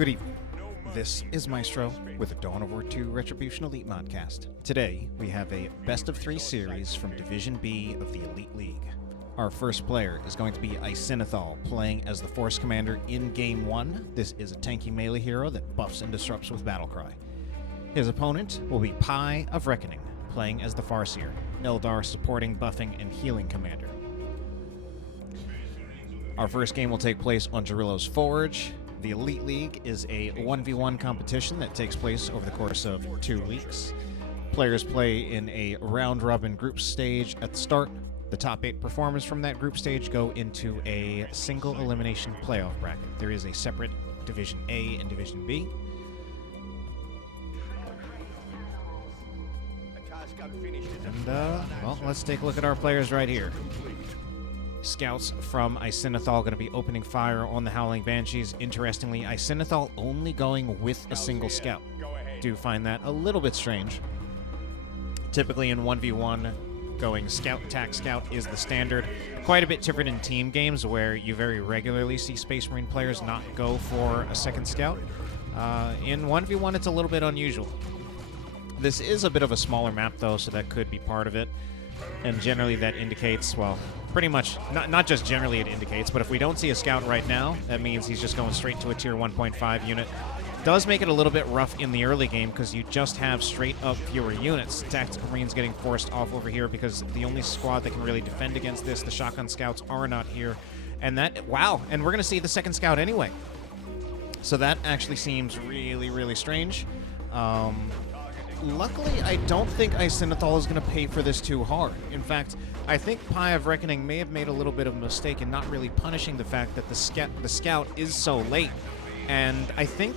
Good evening. This is Maestro with the Dawn of War 2 Retribution Elite Modcast. Today, we have a best of 3 series from Division B of the Elite League. Our first player is going to be Icesinithol, playing as the Force Commander in Game 1. This is a tanky melee hero that buffs and disrupts with Battlecry. His opponent will be PieOfReckoning, playing as the Farseer, Eldar supporting, buffing, and healing commander. Our first game will take place on Jarillo's Forge. The Elite League is a 1v1 competition that takes place over the course of 2 weeks. Players play in a round-robin group stage at the start. The top 8 performers from that group stage go into a single-elimination playoff bracket. There is a separate Division A and Division B. And, well, let's take a look at our players right here. Scouts from Icesinithol going to be opening fire on the Howling Banshees. Interestingly, Icesinithol only going with a single scout. Do find that a little bit strange. Typically in 1v1, going scout, attack, scout is the standard. Quite a bit different in team games where you very regularly see Space Marine players not go for a second scout. In 1v1, it's a little bit unusual. This is a bit of a smaller map, though, so that could be part of it. And generally that indicates, well, pretty much, not just generally it indicates, but if we don't see a scout right now, that means he's just going straight to a tier 1.5 unit. Does make it a little bit rough in the early game because you just have straight up fewer units. Tactical Marines getting forced off over here because the only squad that can really defend against this, the shotgun scouts, are not here. And that, wow, and we're going to see the second scout anyway. So that actually seems really, really strange. Luckily, I don't think Icesinithol is going to pay for this too hard. In fact, I think PieOfReckoning may have made a little bit of a mistake in not really punishing the fact that the scout is so late. And I think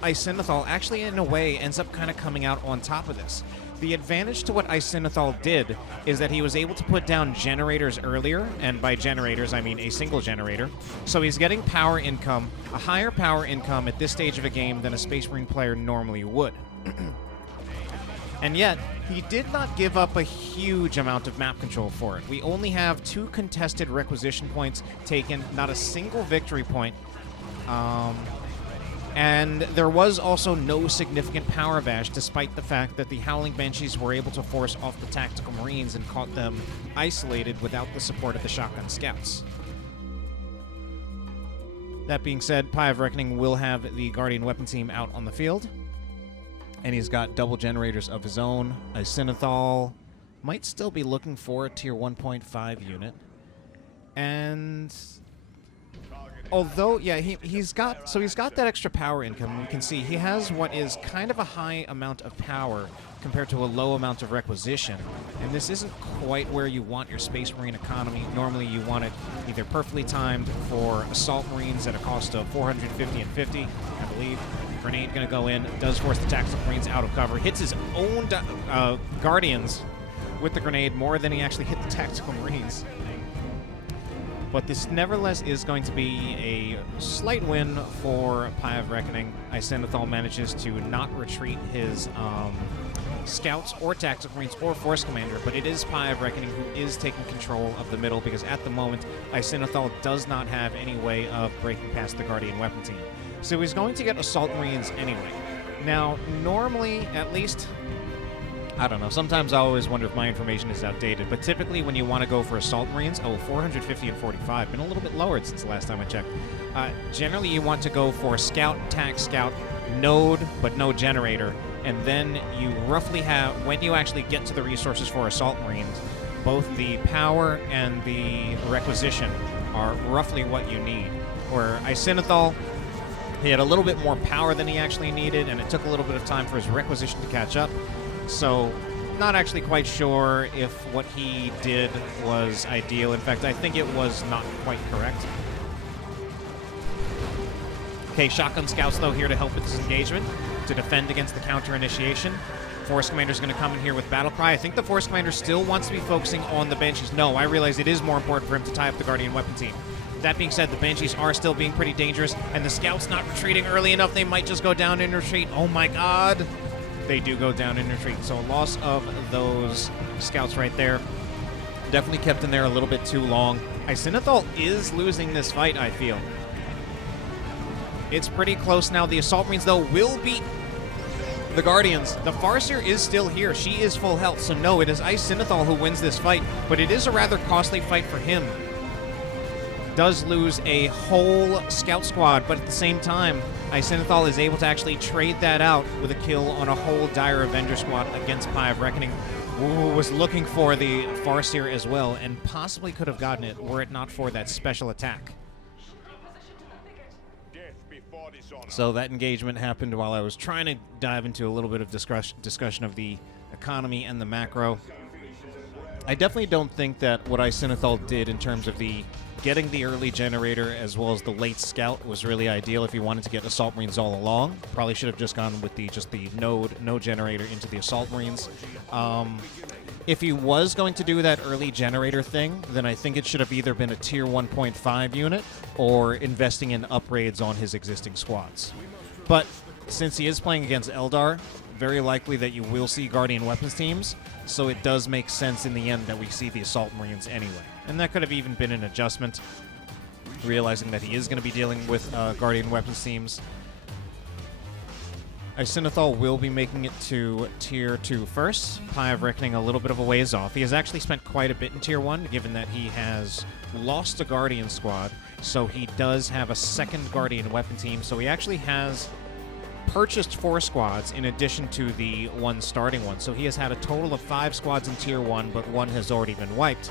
Icesinithol actually, in a way, ends up kind of coming out on top of this. The advantage to what Icesinithol did is that he was able to put down generators earlier, and by generators, I mean a single generator. So he's getting power income, a higher power income at this stage of a game than a Space Marine player normally would. And yet, he did not give up a huge amount of map control for it. We only have 2 contested requisition points taken, not a single victory point. And there was also no significant power bash, despite the fact that the Howling Banshees were able to force off the Tactical Marines and caught them isolated without the support of the Shotgun Scouts. That being said, PieOfReckoning will have the Guardian Weapon Team out on the field. And he's got double generators of his own. Icesinithol might still be looking for a tier 1.5 unit. And although, yeah, he's got that extra power income. You can see he has what is kind of a high amount of power compared to a low amount of requisition. And this isn't quite where you want your Space Marine economy. Normally you want it either perfectly timed for Assault Marines at a cost of 450 and 50, I believe. Grenade going to go in, does force the Tactical Marines out of cover, hits his own Guardians with the grenade more than he actually hit the Tactical Marines. But this nevertheless is going to be a slight win for PieOfReckoning. Icesinithol manages to not retreat his Scouts or Tactical Marines or Force Commander, but it is PieOfReckoning who is taking control of the middle because at the moment, Icesinithol does not have any way of breaking past the Guardian Weapon Team. So he's going to get Assault Marines anyway. Now, normally, at least, I don't know, sometimes I always wonder if my information is outdated, but typically when you want to go for Assault Marines, 450 and 45, been a little bit lowered since the last time I checked. Generally, you want to go for Scout, Tac, Scout, Node, but no Generator, and then you roughly have, when you actually get to the resources for Assault Marines, both the power and the requisition are roughly what you need. Where Icesinithol, he had a little bit more power than he actually needed, and it took a little bit of time for his requisition to catch up. So, not actually quite sure if what he did was ideal. In fact, I think it was not quite correct. Okay, Shotgun Scouts, though, here to help with this engagement, to defend against the counter-initiation. Force Commander's going to come in here with Battlecry. I think the Force Commander still wants to be focusing on the Banshees. No, I realize it is more important for him to tie up the Guardian Weapon Team. That being said, the Banshees are still being pretty dangerous, and the Scouts not retreating early enough. They might just go down in retreat. Oh my god. They do go down in retreat. So loss of those Scouts right there. Definitely kept in there a little bit too long. Icesinithol is losing this fight, I feel. It's pretty close now. The Assault Marines, though, will beat the Guardians. The Farseer is still here. She is full health, so no, it is Icesinithol who wins this fight, but it is a rather costly fight for him. Does lose a whole scout squad, but at the same time, Icesinithol is able to actually trade that out with a kill on a whole Dire Avenger squad against PieOfReckoning, who was looking for the Farseer as well, and possibly could have gotten it were it not for that special attack. So that engagement happened while I was trying to dive into a little bit of discussion of the economy and the macro. I definitely don't think that what Icesinithol did in terms of the getting the early generator as well as the late scout was really ideal if you wanted to get Assault Marines all along. Probably should have just gone with the no generator into the Assault Marines. If he was going to do that early generator thing, then I think it should have either been a tier 1.5 unit or investing in upgrades on his existing squads. But since he is playing against Eldar, very likely that you will see Guardian weapons teams, so it does make sense in the end that we see the Assault Marines anyway. And that could have even been an adjustment, realizing that he is going to be dealing with Guardian weapons teams. Icesinithol will be making it to Tier 2 first. PieOfReckoning a little bit of a ways off. He has actually spent quite a bit in Tier 1, given that he has lost a Guardian squad, so he does have a second Guardian weapon team, so he actually has purchased 4 squads in addition to the one starting one. So he has had a total of 5 squads in Tier 1, but one has already been wiped.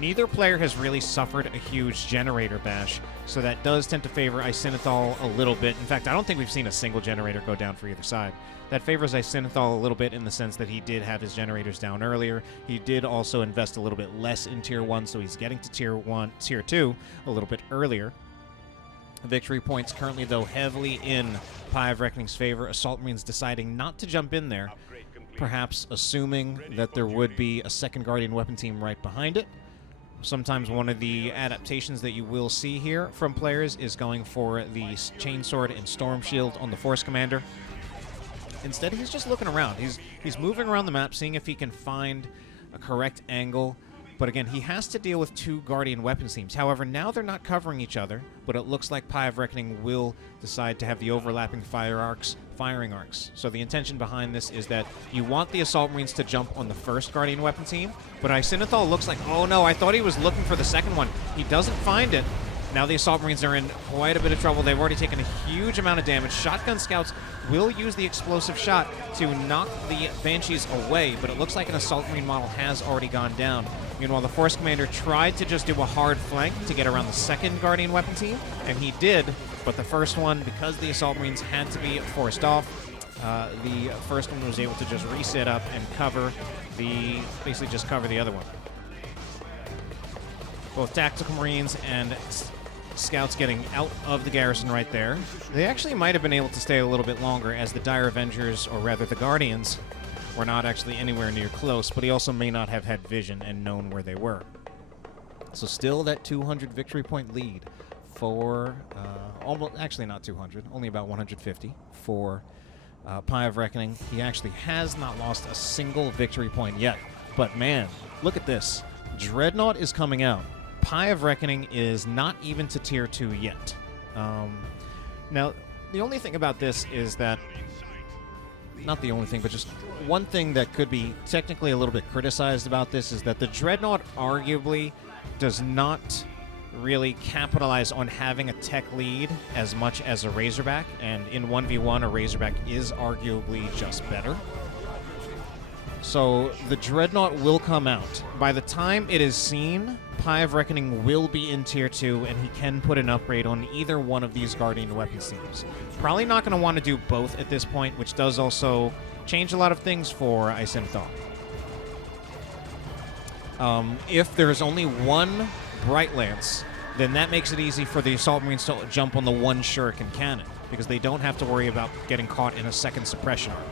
Neither player has really suffered a huge generator bash, so that does tend to favor Icesinithol a little bit. In fact, I don't think we've seen a single generator go down for either side. That favors Icesinithol a little bit in the sense that he did have his generators down earlier. He did also invest a little bit less in Tier 1, so he's getting to Tier 2 a little bit earlier. Victory points currently, though, heavily in PieOfReckoning's favor. Assault Marines deciding not to jump in there, perhaps assuming that there would be a second Guardian weapon team right behind it. Sometimes one of the adaptations that you will see here from players is going for the Chainsword and Storm Shield on the Force Commander. Instead, he's just looking around. He's moving around the map, seeing if he can find a correct angle. But again, he has to deal with 2 Guardian weapons teams. However, now they're not covering each other, but it looks like PieOfReckoning will decide to have the overlapping firing arcs. So the intention behind this is that you want the Assault Marines to jump on the first Guardian weapon team, but Icesinithol looks like, oh no, I thought he was looking for the second one. He doesn't find it. Now the Assault Marines are in quite a bit of trouble. They've already taken a huge amount of damage. Shotgun Scouts will use the explosive shot to knock the Banshees away, but it looks like an Assault Marine model has already gone down. Meanwhile, the Force Commander tried to just do a hard flank to get around the second Guardian weapon team, and he did, but the first one, because the Assault Marines had to be forced off, the first one was able to just reset up and basically just cover the other one. Both Tactical Marines and Scouts getting out of the garrison right there. They actually might have been able to stay a little bit longer, as the Dire Avengers, or rather the Guardians, were not actually anywhere near close, but he also may not have had vision and known where they were. So still that 200 victory point lead for, almost, actually not 200, only about 150 for PieOfReckoning. He actually has not lost a single victory point yet. But man, look at this. Dreadnought is coming out. PieOfReckoning is not even to Tier 2 yet. Now, the only thing about this is that, not the only thing, but just one thing that could be technically a little bit criticized about this is that the Dreadnought arguably does not really capitalize on having a tech lead as much as a Razorback, and in 1v1 a Razorback is arguably just better. So the Dreadnought will come out. By the time it is seen, PieOfReckoning will be in Tier 2, and he can put an upgrade on either one of these Guardian weapons teams. Probably not going to want to do both at this point, which does also change a lot of things for Icesinithol. If there's only one Bright Lance, then that makes it easy for the Assault Marines to jump on the one Shuriken Cannon, because they don't have to worry about getting caught in a second suppression arc.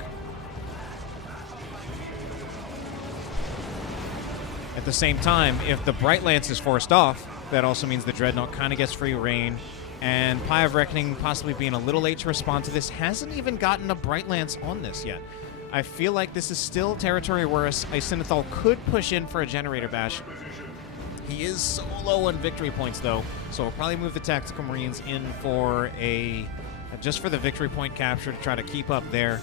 At the same time, if the Bright Lance is forced off, that also means the Dreadnought kind of gets free reign, and PieOfReckoning, possibly being a little late to respond to this, hasn't even gotten a Bright Lance on this yet. I feel like this is still territory where Icesinithol could push in for a generator bash. He is so low on victory points, though, so we'll probably move the Tactical Marines in for just for the victory point capture to try to keep up there.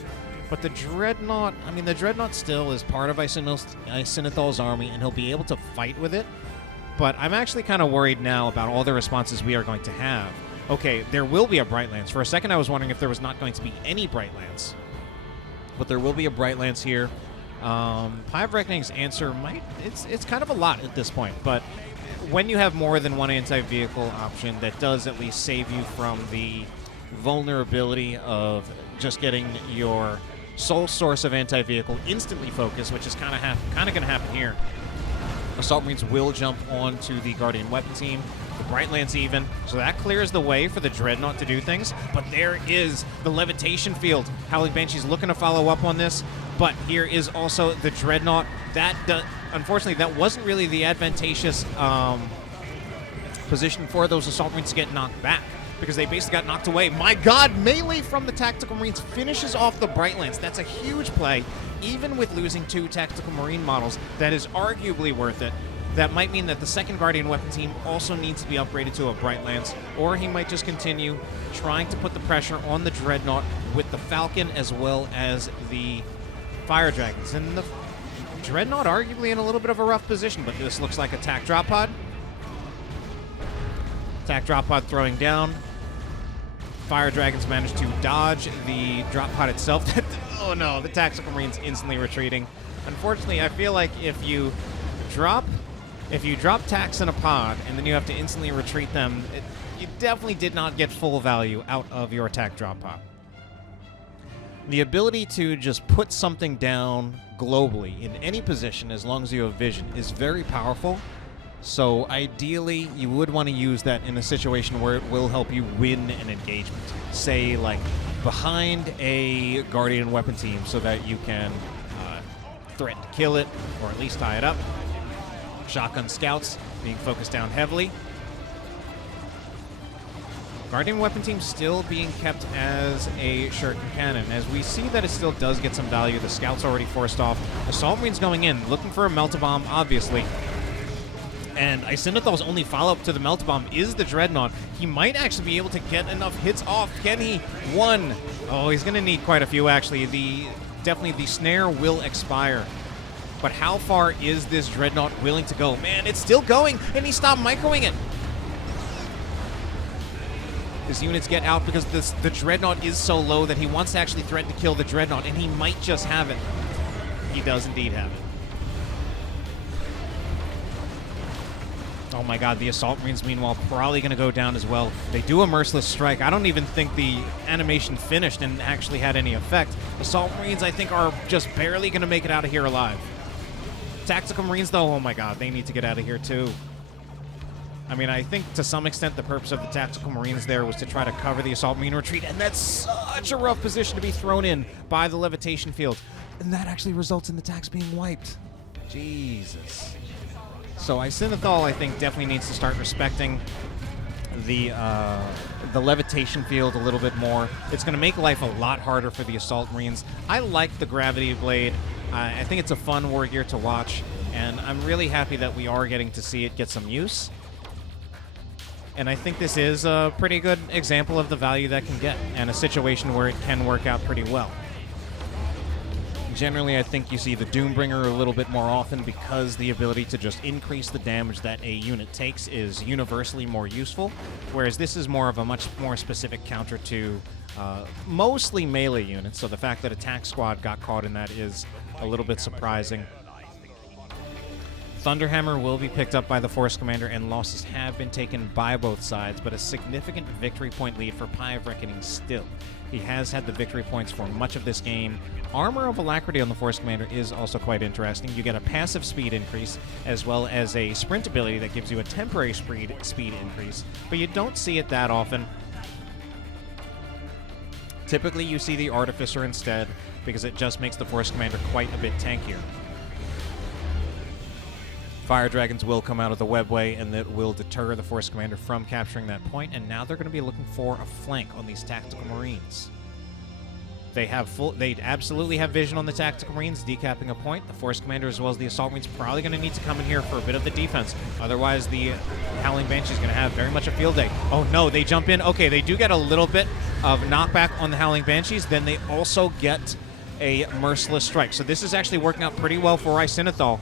But the Dreadnought, I mean, the Dreadnought still is part of Icesinithol's army, and he'll be able to fight with it. But I'm actually kind of worried now about all the responses we are going to have. Okay, there will be a Bright Lance. For a second, I was wondering if there was not going to be any Bright Lance. But there will be a Bright Lance here. PieOfReckoning's answer it's kind of a lot at this point, but when you have more than one anti-vehicle option, that does at least save you from the vulnerability of just getting your sole source of anti-vehicle instantly focused, which is kind of going to happen here. Assault Marines will jump onto the Guardian Weapon team, the Bright Lance even, so that clears the way for the Dreadnought to do things. But there is the Levitation Field. Howling Banshee's looking to follow up on this, but here is also the Dreadnought. Unfortunately, that wasn't really the advantageous position for those Assault Marines to get knocked back, because they basically got knocked away. My God, melee from the Tactical Marines finishes off the Bright Lance. That's a huge play. Even with losing 2 Tactical Marine models, that is arguably worth it. That might mean that the second Guardian Weapon team also needs to be upgraded to a Bright Lance, or he might just continue trying to put the pressure on the Dreadnought with the Falcon as well as the Fire Dragons. And the Dreadnought arguably in a little bit of a rough position, but this looks like a Tac Drop Pod. Tac Drop Pod throwing down. Fire Dragons managed to dodge the drop pod itself. Oh no, the Tactical Marines instantly retreating. Unfortunately, I feel like if you drop tacs in a pod and then you have to instantly retreat them, you definitely did not get full value out of your tac drop pod. The ability to just put something down globally in any position as long as you have vision is very powerful. So ideally, you would want to use that in a situation where it will help you win an engagement. Say, like, behind a Guardian Weapon team so that you can threaten to kill it, or at least tie it up. Shotgun Scouts being focused down heavily. Guardian Weapon team still being kept as a shuriken cannon. As we see that it still does get some value, the Scouts already forced off. Assault Marines going in, looking for a Melt-A-Bomb, obviously. And Icesinithol's only follow-up to the Melt-A-Bomb is the Dreadnought. He might actually be able to get enough hits off. Can he? 1. Oh, he's going to need quite a few, actually. Definitely the snare will expire. But how far is this Dreadnought willing to go? Man, it's still going, and he stopped microing it. His units get out because the Dreadnought is so low that he wants to actually threaten to kill the Dreadnought, and he might just have it. He does indeed have it. Oh my God, the Assault Marines, meanwhile, probably going to go down as well. They do a Merciless Strike. I don't even think the animation finished and actually had any effect. Assault Marines, I think, are just barely going to make it out of here alive. Tactical Marines, though, oh my God, they need to get out of here too. I mean, I think to some extent the purpose of the Tactical Marines there was to try to cover the Assault Marine retreat, and that's such a rough position to be thrown in by the Levitation Field. And that actually results in the tax being wiped. Jesus. So Icesinithol, I think, definitely needs to start respecting the Levitation Field a little bit more. It's going to make life a lot harder for the Assault Marines. I like the Gravity Blade. I think it's a fun war gear to watch, and I'm really happy that we are getting to see it get some use. And I think this is a pretty good example of the value that can get, and a situation where it can work out pretty well. Generally, I think you see the Doombringer a little bit more often because the ability to just increase the damage that a unit takes is universally more useful, whereas this is more of a much more specific counter to mostly melee units, so the fact that Attack Squad got caught in that is a little bit surprising. Thunderhammer will be picked up by the Force Commander, and losses have been taken by both sides, but a significant victory point lead for PieOfReckoning still. He has had the victory points for much of this game. Armor of Alacrity on the Force Commander is also quite interesting. You get a passive speed increase, as well as a sprint ability that gives you a temporary speed increase, but you don't see it that often. Typically, you see the Artificer instead, because it just makes the Force Commander quite a bit tankier. Fire Dragons will come out of the webway, and that will deter the Force Commander from capturing that point, and now they're going to be looking for a flank on these Tactical Marines. They absolutely have vision on the Tactical Marines, decapping a point. The Force Commander as well as the Assault Marines probably going to need to come in here for a bit of the defense. Otherwise, the Howling Banshee is going to have very much a field day. Oh no, they jump in. Okay, they do get a little bit of knockback on the Howling Banshees. Then they also get a Merciless Strike. So this is actually working out pretty well for Icesinithol.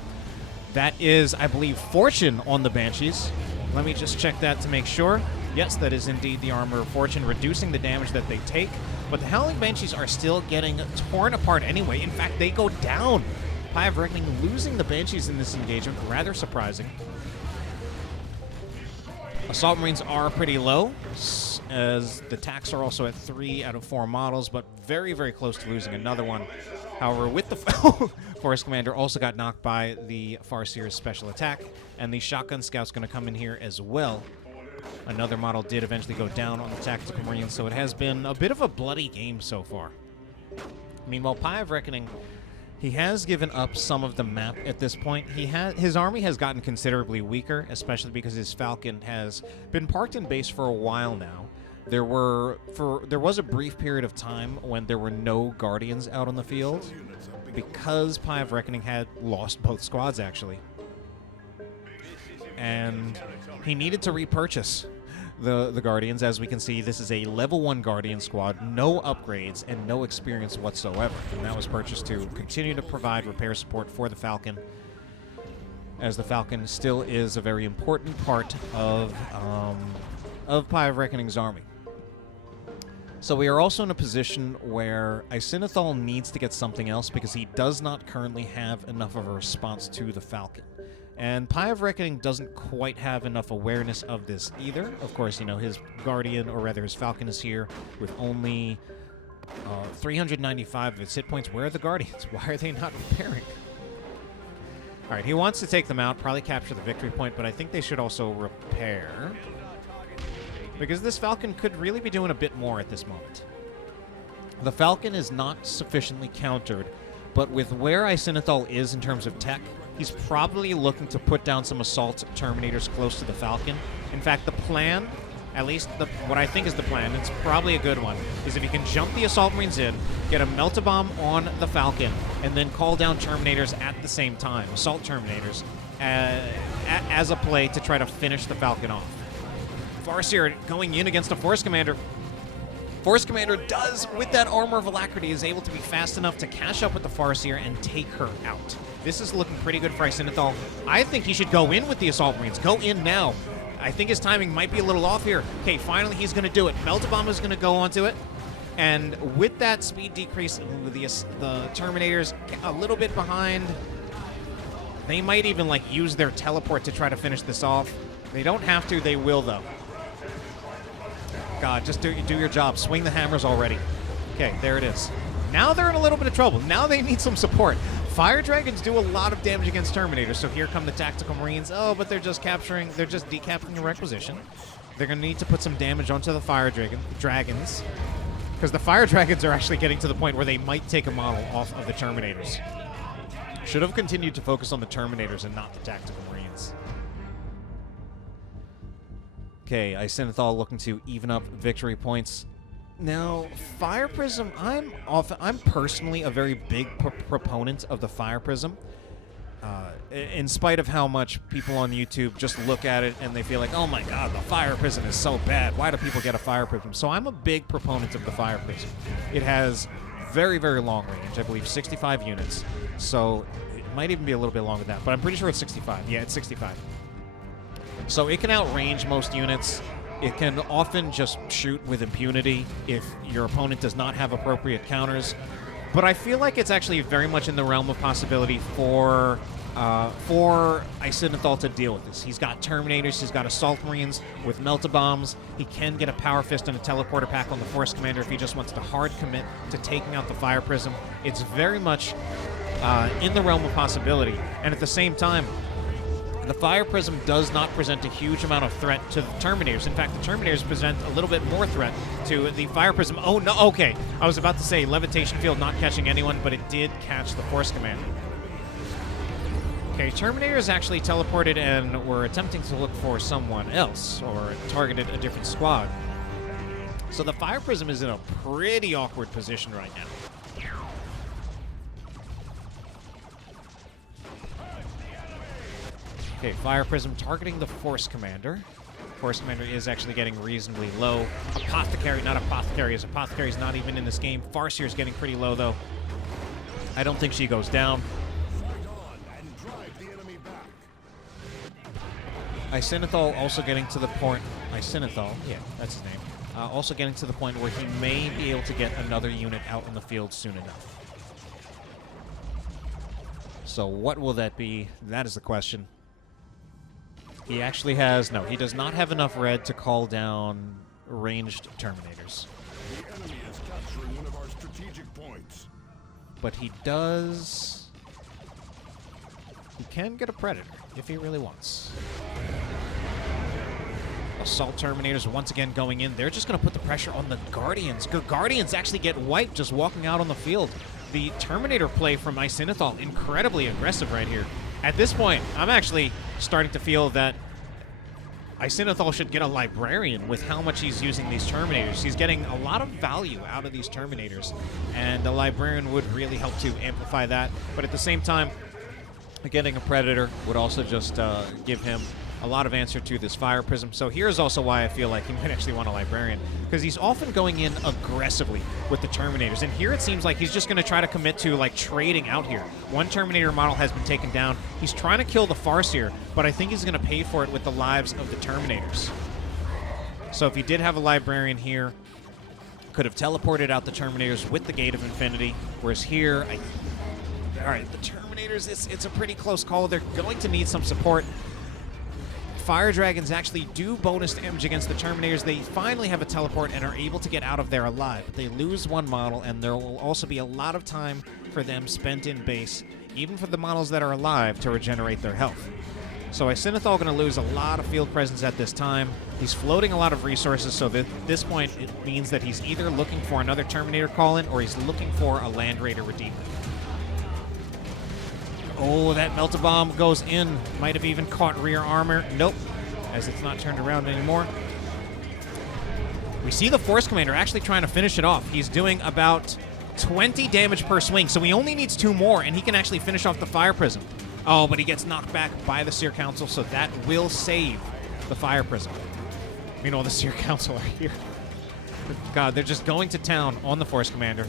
That is, I believe, Fortune on the Banshees. Let me just check that to make sure. Yes, that is indeed the Armor of Fortune, reducing the damage that they take. But the Howling Banshees are still getting torn apart anyway. In fact, they go down. PieOfReckoning losing the Banshees in this engagement. Rather surprising. Assault Marines are pretty low, as the attacks are also at 3 out of 4 models, but very, very close to losing another one. However, with the Force Commander also got knocked by the Farseer's special attack, and the Shotgun Scout's going to come in here as well. Another model did eventually go down on the Tactical Marine, so it has been a bit of a bloody game so far. Meanwhile, PieOfReckoning, he has given up some of the map at this point. His army has gotten considerably weaker, especially because his Falcon has been parked in base for a while now. There was a brief period of time when there were no Guardians out on the field because PieOfReckoning had lost both squads, actually. And he needed to repurchase the Guardians. As we can see, this is a level 1 Guardian squad, no upgrades and no experience whatsoever. And that was purchased to continue to provide repair support for the Falcon, as the Falcon still is a very important part of PieOfReckoning's army. So we are also in a position where Icesinithol needs to get something else because he does not currently have enough of a response to the Falcon. And PieOfReckoning doesn't quite have enough awareness of this either. Of course, you know, his Guardian, or rather his Falcon, is here with only 395 of its hit points. Where are the Guardians? Why are they not repairing? All right, he wants to take them out, probably capture the victory point, but I think they should also repair, because this Falcon could really be doing a bit more at this moment. The Falcon is not sufficiently countered, but with where Icesinithol is in terms of tech, he's probably looking to put down some Assault Terminators close to the Falcon. In fact, the plan, at least what I think is the plan, it's probably a good one, is if you can jump the Assault Marines in, get a Melt-A-Bomb on the Falcon, and then call down Terminators at the same time, Assault Terminators, as a play to try to finish the Falcon off. Farseer going in against a Force Commander. Force Commander does, with that Armor of Alacrity, is able to be fast enough to cash up with the Farseer and take her out. This is looking pretty good for Icesinithol. I think he should go in with the Assault Marines. Go in now. I think his timing might be a little off here. Okay, finally he's going to do it. Melt-A-Bomb is going to go onto it. And with that speed decrease, the Terminators a little bit behind. They might even like use their teleport to try to finish this off. They don't have to. They will, though. God, just do your job. Swing the hammers already. Okay, there it is. Now they're in a little bit of trouble. Now they need some support. Fire Dragons do a lot of damage against Terminators, so here come the Tactical Marines. Oh, but they're just decapping the Requisition. They're going to need to put some damage onto the Fire Dragons, because the Fire Dragons are actually getting to the point where they might take a model off of the Terminators. Should have continued to focus on the Terminators and not the Tactical Marines. Okay, Icesinithol looking to even up victory points. Now, Fire Prism, I'm personally a very big proponent of the Fire Prism. In spite of how much people on YouTube just look at it and they feel like, oh my god, the Fire Prism is so bad. Why do people get a Fire Prism? So I'm a big proponent of the Fire Prism. It has very, very long range. I believe 65 units. So it might even be a little bit longer than that, but I'm pretty sure it's 65. Yeah, it's 65. So it can outrange most units. It can often just shoot with impunity if your opponent does not have appropriate counters. But I feel like it's actually very much in the realm of possibility for Icesinithol to deal with this. He's got Terminators, he's got Assault Marines with Melt-A-Bombs. He can get a Power Fist and a Teleporter pack on the Force Commander if he just wants to hard commit to taking out the Fire Prism. It's very much in the realm of possibility. And at the same time, the Fire Prism does not present a huge amount of threat to the Terminators. In fact, the Terminators present a little bit more threat to the Fire Prism. Oh, no, okay. I was about to say Levitation Field not catching anyone, but it did catch the Force Commander. Okay, Terminators actually teleported and were attempting to look for someone else, or targeted a different squad. So the Fire Prism is in a pretty awkward position right now. Okay, Fire Prism targeting the Force Commander. Force Commander is actually getting reasonably low. Apothecary, not Apothecary, as Apothecary's not even in this game. Farseer's getting pretty low, though. I don't think she goes down. Icesinithol also getting to the point... Icesinithol, yeah, that's his name. Also getting to the point where he may be able to get another unit out in the field soon enough. So what will that be? That is the question. He actually has... No, he does not have enough red to call down ranged Terminators. The enemy is capturing one of our strategic points. But he does... He can get a Predator if he really wants. Assault Terminators once again going in. They're just going to put the pressure on the Guardians. Guardians actually get wiped just walking out on the field. The Terminator play from Icesinithol, incredibly aggressive right here. At this point, I'm actually starting to feel that Icesinithol should get a Librarian with how much he's using these Terminators. He's getting a lot of value out of these Terminators, and the Librarian would really help to amplify that. But at the same time, getting a Predator would also just give him a lot of answer to this Fire Prism. So here's also why I feel like he might actually want a Librarian, because he's often going in aggressively with the Terminators. And here it seems like he's just going to try to commit to like trading out here. One Terminator model has been taken down. He's trying to kill the Farseer, but I think he's going to pay for it with the lives of the Terminators. So if he did have a Librarian here, could have teleported out the Terminators with the Gate of Infinity, whereas here, all right, the Terminators, it's a pretty close call. They're going to need some support. Fire Dragons actually do bonus damage against the Terminators. They finally have a teleport and are able to get out of there alive. But they lose one model, and there will also be a lot of time for them spent in base, even for the models that are alive, to regenerate their health. So Icesinithol going to lose a lot of field presence at this time. He's floating a lot of resources, so at this point it means that he's either looking for another Terminator call-in or he's looking for a Land Raider Redeemer. Oh, that Melta Bomb goes in. Might have even caught rear armor. Nope, as it's not turned around anymore. We see the Force Commander actually trying to finish it off. He's doing about 20 damage per swing, so he only needs 2 more, and he can actually finish off the Fire Prism. Oh, but he gets knocked back by the Seer Council, so that will save the Fire Prism. Meanwhile, the Seer Council are here. God, they're just going to town on the Force Commander.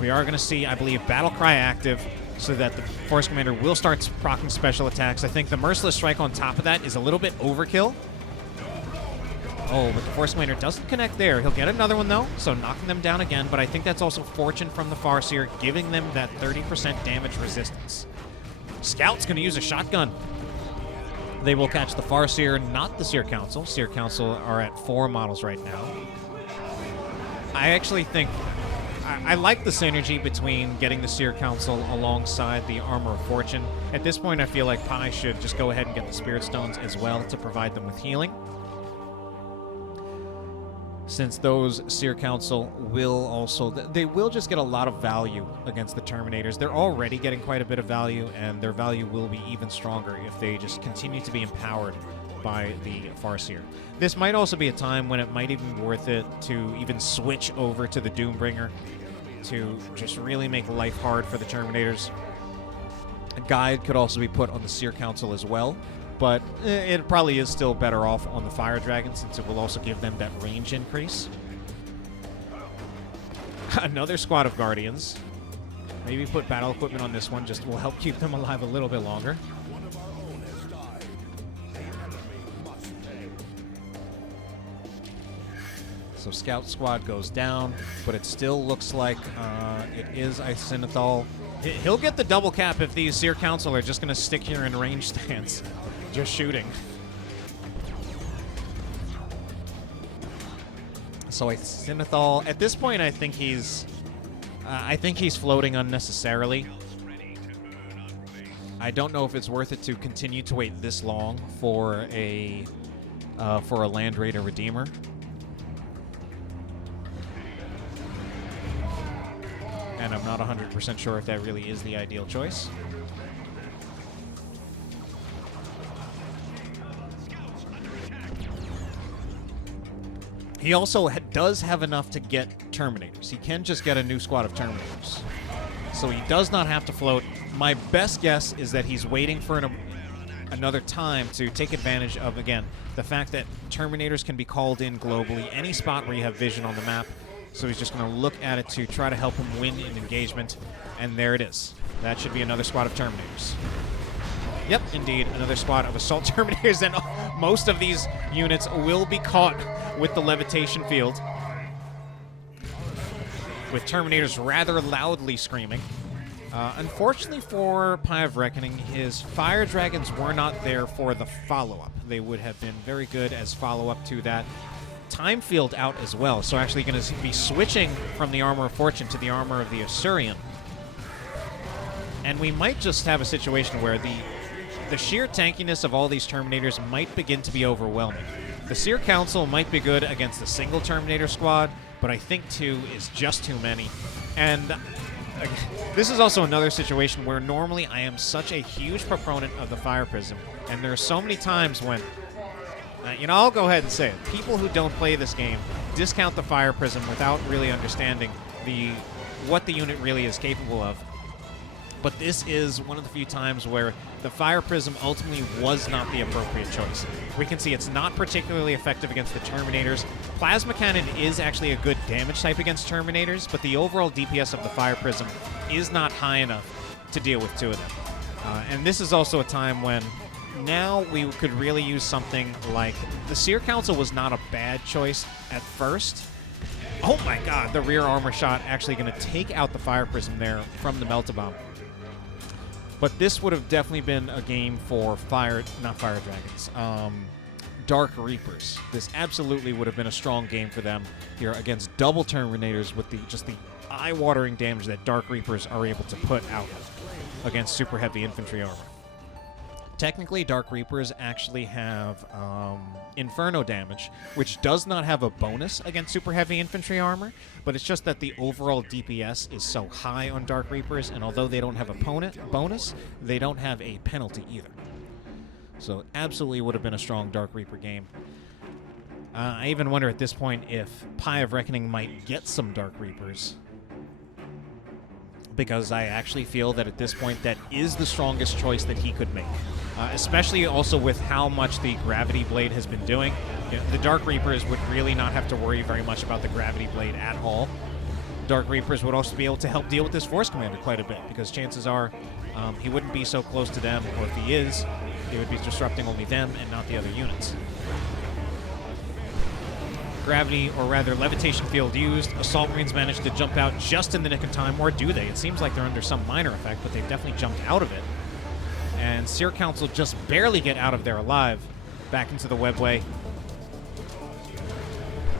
We are going to see, I believe, Battle Cry active, so that the Force Commander will start proccing special attacks. I think the Merciless Strike on top of that is a little bit overkill. Oh, but the Force Commander doesn't connect there. He'll get another one, though, so knocking them down again. But I think that's also fortune from the Farseer, giving them that 30% damage resistance. Scout's going to use a shotgun. They will catch the Farseer, not the Seer Council. Seer Council are at 4 models right now. I actually think... I like the synergy between getting the Seer Council alongside the Armor of Fortune. At this point, I feel like Pie should just go ahead and get the Spirit Stones as well to provide them with healing. Since those Seer Council will also... They will just get a lot of value against the Terminators. They're already getting quite a bit of value, and their value will be even stronger if they just continue to be empowered by the Farseer. This might also be a time when it might even be worth it to even switch over to the Doombringer to just really make life hard for the Terminators. A guide could also be put on the Seer Council as well, but it probably is still better off on the Fire Dragon since it will also give them that range increase. Another squad of Guardians. Maybe put battle equipment on this one, just will help keep them alive a little bit longer. So Scout Squad goes down, but it still looks like it is Icesinithol. He'll get the double cap if these Seer Council are just going to stick here in range stance, just shooting. So Icesinithol, at this point, I think he's floating unnecessarily. I don't know if it's worth it to continue to wait this long for a Land Raider Redeemer. And I'm not 100% sure if that really is the ideal choice. He also does have enough to get Terminators. He can just get a new squad of Terminators. So he does not have to float. My best guess is that he's waiting for an... another time to take advantage of, again, the fact that Terminators can be called in globally, any spot where you have vision on the map. So he's just going to look at it to try to help him win in engagement. And there it is. That should be another squad of Terminators. Yep, indeed, another squad of Assault Terminators, and most of these units will be caught with the levitation field, with Terminators rather loudly screaming. Unfortunately for PieOfReckoning, his Fire Dragons were not there for the follow-up. They would have been very good as follow-up to that. Time field out as well, so actually going to be switching from the Armor of Fortune to the Armor of the Osirian. And we might just have a situation where the sheer tankiness of all these Terminators might begin to be overwhelming. The Seer Council might be good against the single Terminator squad, but I think 2 is just too many. And this is also another situation where normally I am such a huge proponent of the Fire Prism, and there are so many times when, I'll go ahead and say it. People who don't play this game discount the Fire Prism without really understanding what the unit really is capable of. But this is one of the few times where the Fire Prism ultimately was not the appropriate choice. We can see it's not particularly effective against the Terminators. Plasma Cannon is actually a good damage type against Terminators, but the overall DPS of the Fire Prism is not high enough to deal with 2 of them. And this is also a time when now we could really use something like... The Seer Council was not a bad choice at first. Oh my god, the rear armor shot actually going to take out the Fire Prism there from the Melt-A-Bomb. But this would have definitely been a game for not Fire Dragons, Dark Reapers. This absolutely would have been a strong game for them here against double Terminators with just the eye-watering damage that Dark Reapers are able to put out against super heavy infantry armor. Technically, Dark Reapers actually have Inferno damage, which does not have a bonus against super heavy infantry armor, but it's just that the overall DPS is so high on Dark Reapers, and although they don't have a bonus, they don't have a penalty either. So absolutely would have been a strong Dark Reaper game. I even wonder at this point if PieOfReckoning might get some Dark Reapers, because I actually feel that at this point that is the strongest choice that he could make. Especially also with how much the Gravity Blade has been doing. The Dark Reapers would really not have to worry very much about the Gravity Blade at all. Dark Reapers would also be able to help deal with this Force Commander quite a bit, because chances are he wouldn't be so close to them, or if he is, he would be disrupting only them and not the other units. Gravity, or rather Levitation Field used. Assault Marines managed to jump out just in the nick of time, or do they? It seems like they're under some minor effect, but they've definitely jumped out of it. And Seer Council just barely get out of there alive, back into the webway.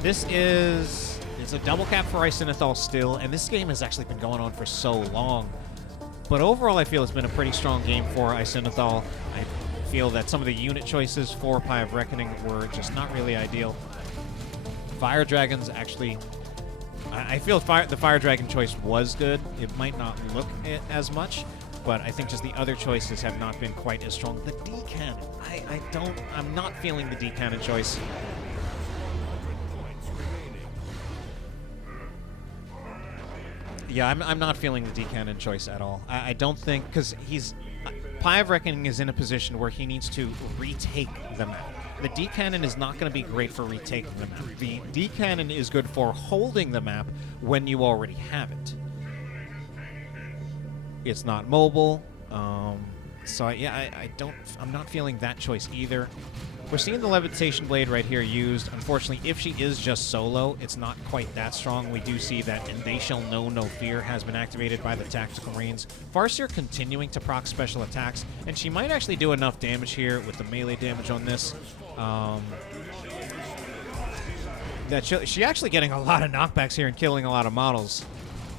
This is a double cap for Icesinithol still, and this game has actually been going on for so long. But overall, I feel it's been a pretty strong game for Icesinithol. I feel that some of the unit choices for PieOfReckoning were just not really ideal. Fire Dragons actually... I feel the Fire Dragon choice was good. It might not look it as much, but I think just the other choices have not been quite as strong. The D-Cannon. I'm not feeling the D-Cannon choice. Yeah, I'm not feeling the D-Cannon choice at all. I don't think, because PieOfReckoning is in a position where he needs to retake the map. The D-Cannon is not going to be great for retaking the map. The D-Cannon is good for holding the map when you already have it. It's not mobile, so yeah, I'm not feeling that choice either. We're seeing the Levitation Blade right here used. Unfortunately, if she is just solo, it's not quite that strong. We do see that And They Shall Know No Fear has been activated by the Tactical Marines. Farseer continuing to proc special attacks, and she might actually do enough damage here with the melee damage on this. That she actually getting a lot of knockbacks here and killing a lot of models.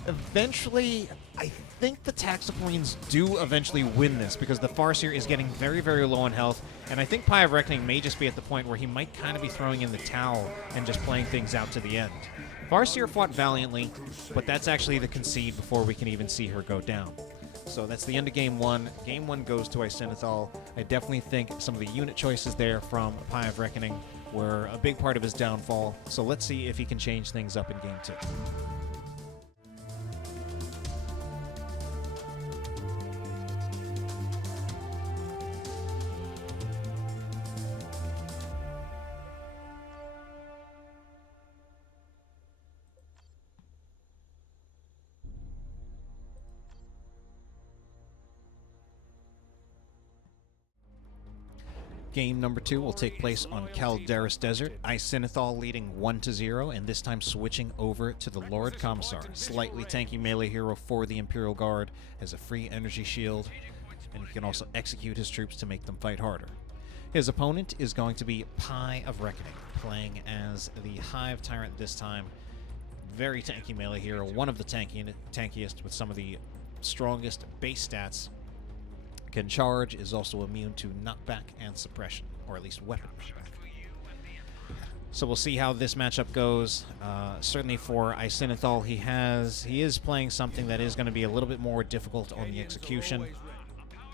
Eventually, I think the Tactical Marines do eventually win this, because the Farseer is getting very, very low on health, and I think PieOfReckoning may just be at the point where he might kind of be throwing in the towel and just playing things out to the end. Farseer fought valiantly, but that's actually the concede before we can even see her go down. So that's the end of Game 1. Game 1 goes to Icesinithol. I definitely think some of the unit choices there from PieOfReckoning were a big part of his downfall, so let's see if he can change things up in Game 2. Game number 2 will take place on Calderis Desert. Icesinithol leading 1-0, and this time switching over to the Lord Commissar. Slightly tanky melee hero for the Imperial Guard, has a free energy shield, and he can also execute his troops to make them fight harder. His opponent is going to be PieOfReckoning, playing as the Hive Tyrant this time. Very tanky melee hero, one of the tankiest with some of the strongest base stats. Can charge, is also immune to knockback and suppression, or at least weapon knockback. So we'll see how this matchup goes. Certainly for Icesinithol, he is playing something that is going to be a little bit more difficult on the execution.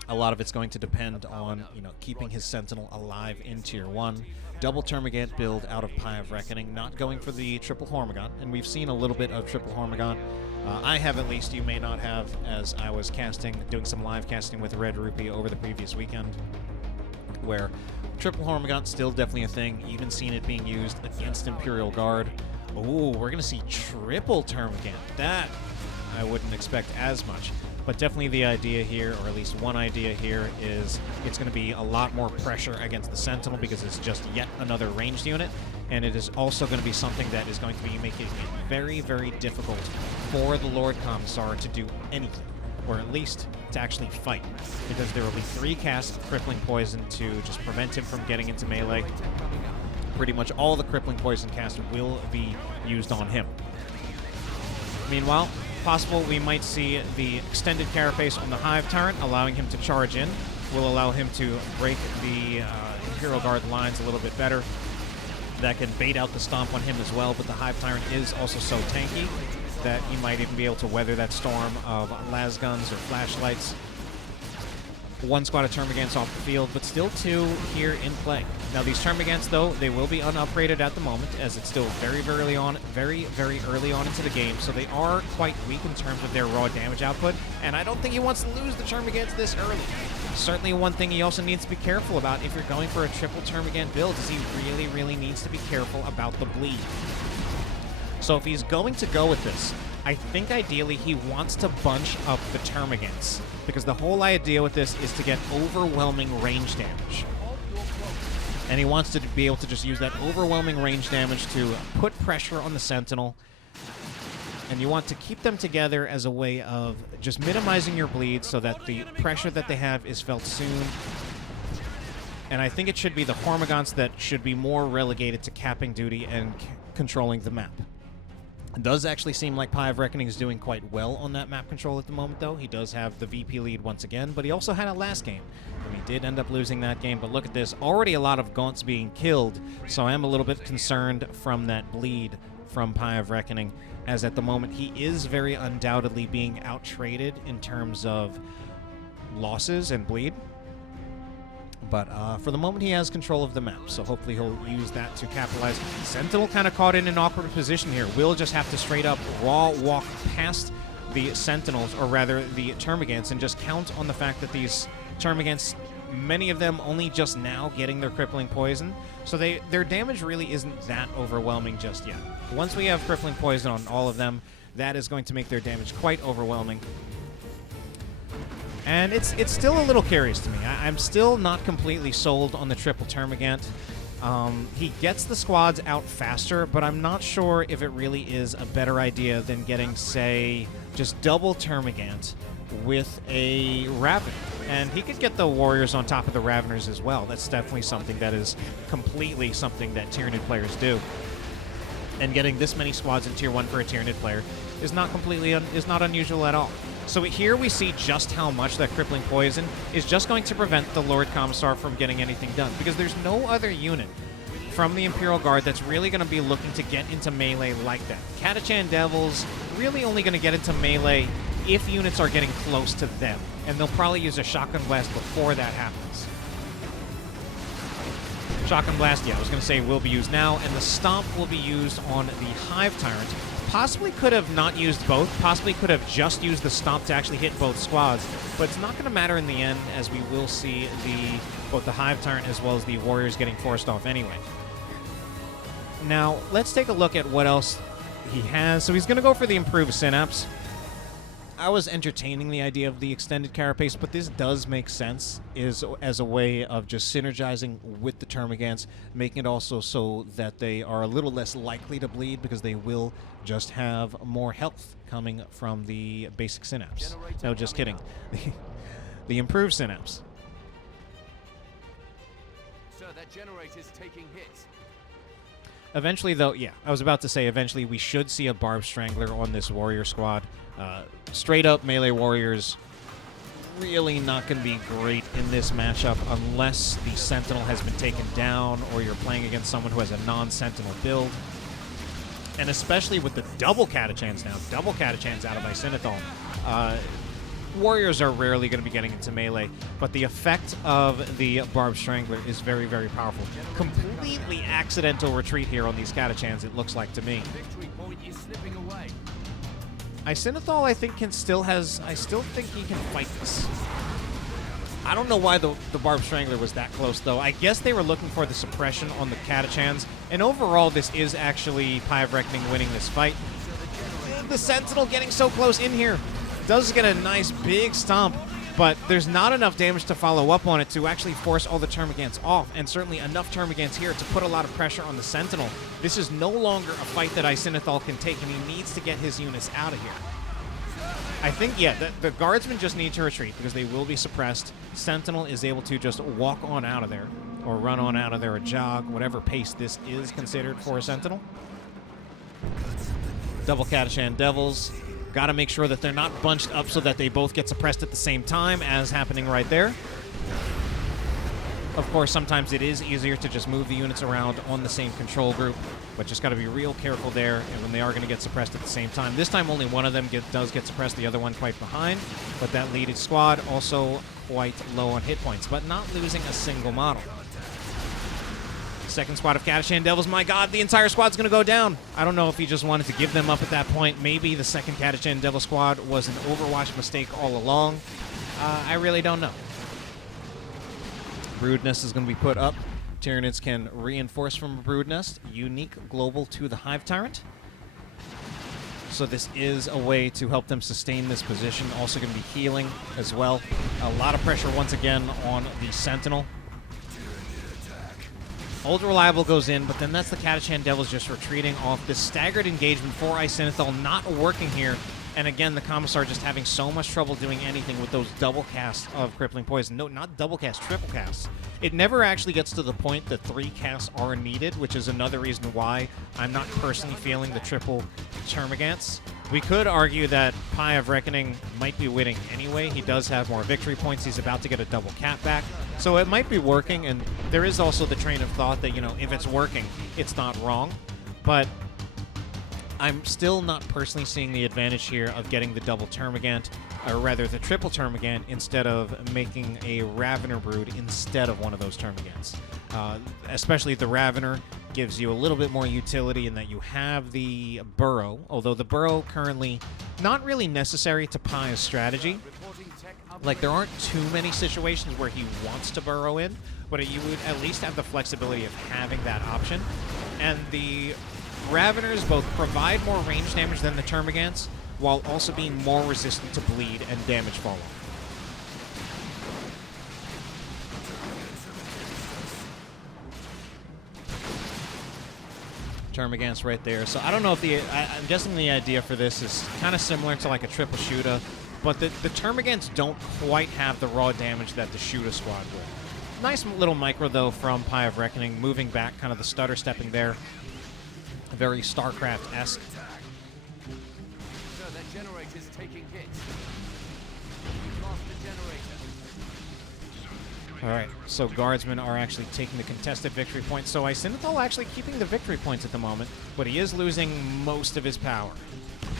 A lot of it's going to depend on, keeping his Sentinel alive in Tier 1. Double Termagant build out of PieOfReckoning, not going for the triple Hormigant, and we've seen a little bit of triple Hormigant. I have, at least. You may not have, as I was doing some live casting with Red Rupee over the previous weekend, where triple Hormigant still definitely a thing. Even seen it being used against Imperial Guard. Ooh, we're going to see triple Termagant. That I wouldn't expect as much. But definitely the idea here, or at least one idea here, is it's going to be a lot more pressure against the Sentinel because it's just yet another ranged unit. And it is also going to be something that is going to be making it very, very difficult for the Lord Commissar to do anything, or at least to actually fight, because there will be 3 casts of Crippling Poison to just prevent him from getting into melee. Pretty much all the Crippling Poison casts will be used on him. Meanwhile, possible we might see the extended carapace on the Hive Tyrant, allowing him to charge in. Will allow him to break the Imperial Guard lines a little bit better. That can bait out the stomp on him as well, but the Hive Tyrant is also so tanky that he might even be able to weather that storm of las guns or flashlights. 1 squad of Termagants off the field, but still 2 here in play. Now these Termagants, though, they will be unupgraded at the moment, as it's still very, very early on into the game, so they are quite weak in terms of their raw damage output, and I don't think he wants to lose the Termagants this early. Certainly one thing he also needs to be careful about if you're going for a triple Termagant build is he really, really needs to be careful about the bleed. So if he's going to go with this, I think ideally he wants to bunch up the Termagants, because the whole idea with this is to get overwhelming range damage. And he wants to be able to just use that overwhelming range damage to put pressure on the Sentinel. And you want to keep them together as a way of just minimizing your bleed so that the pressure that they have is felt soon. And I think it should be the Hormigants that should be more relegated to capping duty and controlling the map. It does actually seem like PieOfReckoning is doing quite well on that map control at the moment, though. He does have the VP lead once again, but he also had it last game. And he did end up losing that game, but look at this. Already a lot of Gaunts being killed, so I am a little bit concerned from that bleed from PieOfReckoning, as at the moment he is very undoubtedly being out-traded in terms of losses and bleed. But for the moment, he has control of the map, so hopefully he'll use that to capitalize. Sentinel kind of caught in an awkward position here. Will just have to straight up raw walk past the Sentinels, or rather the Termagants, and just count on the fact that these Termagants, many of them only just now getting their Crippling Poison, so their damage really isn't that overwhelming just yet. Once we have Crippling Poison on all of them, that is going to make their damage quite overwhelming. And it's still a little curious to me. I'm still not completely sold on the triple Termagant. He gets the squads out faster, but I'm not sure if it really is a better idea than getting, say, just double Termagant with a Ravener. And he could get the Warriors on top of the Raveners as well. That's definitely something that is completely something that Tyranid players do. And getting this many squads in Tier 1 for a Tyranid player is not unusual at all. So here we see just how much that Crippling Poison is just going to prevent the Lord Commissar from getting anything done, because there's no other unit from the Imperial Guard that's really going to be looking to get into melee like that. Catachan Devils really only going to get into melee if units are getting close to them, and they'll probably use a Shotgun Blast before that happens. Shotgun Blast, yeah, I was going to say will be used now, and the Stomp will be used on the Hive Tyrant. Possibly could have not used both, possibly could have just used the Stomp to actually hit both squads, but it's not going to matter in the end, as we will see both the Hive Tyrant as well as the Warriors getting forced off anyway. Now, let's take a look at what else he has. So he's going to go for the Improved Synapse. I was entertaining the idea of the extended carapace, but this does make sense as a way of just synergizing with the termagants, making it also so that they are a little less likely to bleed because they will just have more health coming from the basic synapse. No, just kidding. The improved synapse. Sir, that generator's taking hits. Eventually, though, yeah, I was about to say eventually we should see a Barb Strangler on this warrior squad. Straight up melee warriors really not going to be great in this matchup unless the Sentinel has been taken down or you're playing against someone who has a non-Sentinel build. And especially with the double Catachans now, double Catachans out of Icesinithol, warriors are rarely going to be getting into melee, but the effect of the Barb Strangler is very, very powerful. Completely accidental retreat here on these Catachans, it looks like to me. Victory point is slipping away. Icesinithol, I think, I still think he can fight this. I don't know why the Barb Strangler was that close, though. I guess they were looking for the suppression on the Catachans, and overall, this is actually PieOfReckoning winning this fight. The Sentinel getting so close in here does get a nice big stomp, but there's not enough damage to follow up on it to actually force all the termagants off, and certainly enough termagants here to put a lot of pressure on the Sentinel. This is no longer a fight that Icesinithol can take, and he needs to get his units out of here. I think, yeah, the guardsmen just need to retreat because they will be suppressed. Sentinel is able to just walk on out of there, or run on out of there, or jog, whatever pace this is considered for a Sentinel. Double Catachan Devils. Got to make sure that they're not bunched up so that they both get suppressed at the same time, as happening right there. Of course, sometimes it is easier to just move the units around on the same control group, but just got to be real careful there, and when they are going to get suppressed at the same time. This time, only one of them does get suppressed, the other one quite behind, but that leading squad also quite low on hit points, but not losing a single model. Second squad of Catachan Devils. My God, the entire squad's going to go down. I don't know if he just wanted to give them up at that point. Maybe the second Catachan Devil squad was an Overwatch mistake all along. I really don't know. Brood Nest is going to be put up. Tyranids can reinforce from a Brood Nest. Unique global to the Hive Tyrant. So this is a way to help them sustain this position. Also going to be healing as well. A lot of pressure once again on the Sentinel. Ultra Reliable goes in, but then that's the Catachan Devils just retreating off. This staggered engagement for Icesinithol not working here. And again, the Commissar just having so much trouble doing anything with those double casts of Crippling Poison. No, not double casts, triple casts. It never actually gets to the point that 3 casts are needed, which is another reason why I'm not personally feeling the triple Termagants. We could argue that PieOfReckoning might be winning anyway. He does have more victory points. He's about to get a double cap back. So it might be working, and there is also the train of thought that, you know, if it's working, it's not wrong. But I'm still not personally seeing the advantage here of getting the double Termagant, or rather the triple Termagant, instead of making a Ravener Brood instead of one of those Termagants. Especially the Ravener gives you a little bit more utility in that you have the Burrow, although the Burrow currently not really necessary to Pie's strategy. Like, there aren't too many situations where he wants to burrow in, but you would at least have the flexibility of having that option. And the Raveners both provide more range damage than the Termagants, while also being more resistant to bleed and damage fall off. Termagants right there. So I don't know if I'm guessing the idea for this is kind of similar to like a triple shooter, but the Termagants don't quite have the raw damage that the shooter squad would. Nice little micro though from PieOfReckoning, moving back, kind of the stutter stepping there. Very StarCraft-esque. So that generator's taking hits. Lost the generator. All right, so Guardsmen are actually taking the contested victory points. So Icesinithol actually keeping the victory points at the moment, but he is losing most of his power.